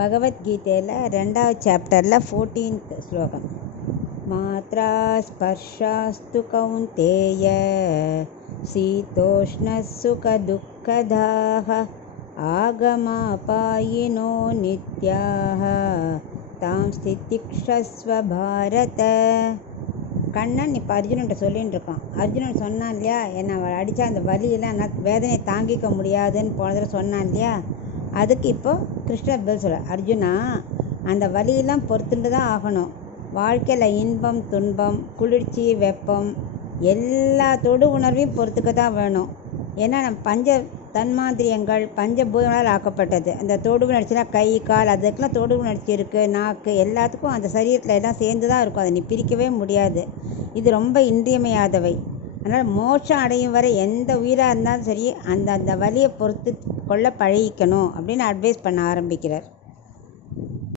பகவத்கீதையில் 2வது சாப்டரில் 14th ஸ்லோகம். மாத்ரா ஸ்பர்ஷாஸ்து கௌந்தேய சீதோஷ்ண சுக துக்கதாக ஆகமாபாயினோ நித்யாக தாம் ஸ்திதிக்ஷஸ்வ பாரத. கண்ணன் இப்போ அர்ஜுனன்ட்ட சொல்லின்னு இருக்கான். அர்ஜுனன் சொன்னான் இல்லையா, என்னை அடித்தா அந்த வலியெல்லாம் நான் வேதனையை தாங்கிக்க முடியாதுன்னு போனதில் சொன்னான் இல்லையா, அதுக்கு இப்போ கிருஷ்ணர் பதில் சொல்ல, அர்ஜுனா அந்த வலியெல்லாம் பொறுத்துட்டு தான் ஆகணும். வாழ்க்கையில் இன்பம் துன்பம் குளிர்ச்சி வெப்பம் எல்லா தொடு உணர்வையும் பொறுத்துக்க தான் வேணும். ஏன்னா நம்ம பஞ்ச தன்மாந்திரியங்கள் பஞ்சபூதங்களால் ஆக்கப்பட்டது. அந்த தொடு உணர்ச்சினா கை கால் அதுக்கெல்லாம் தொடு உணர்ச்சி இருக்குது, நாக்கு எல்லாத்துக்கும் அந்த சரீரத்தில் எல்லாம் சேர்ந்து தான் இருக்கும். அதை நீ பிரிக்கவே முடியாது. இது ரொம்ப இன்றியமையாதவை. அதனால் மோட்சம் அடையும் வரை எந்த உயிராக இருந்தாலும் சரி அந்த வலியை பொறுத்து கொள்ள பழகிக்கணும் அப்படின்னு அட்வைஸ் பண்ண ஆரம்பிக்கிறார்.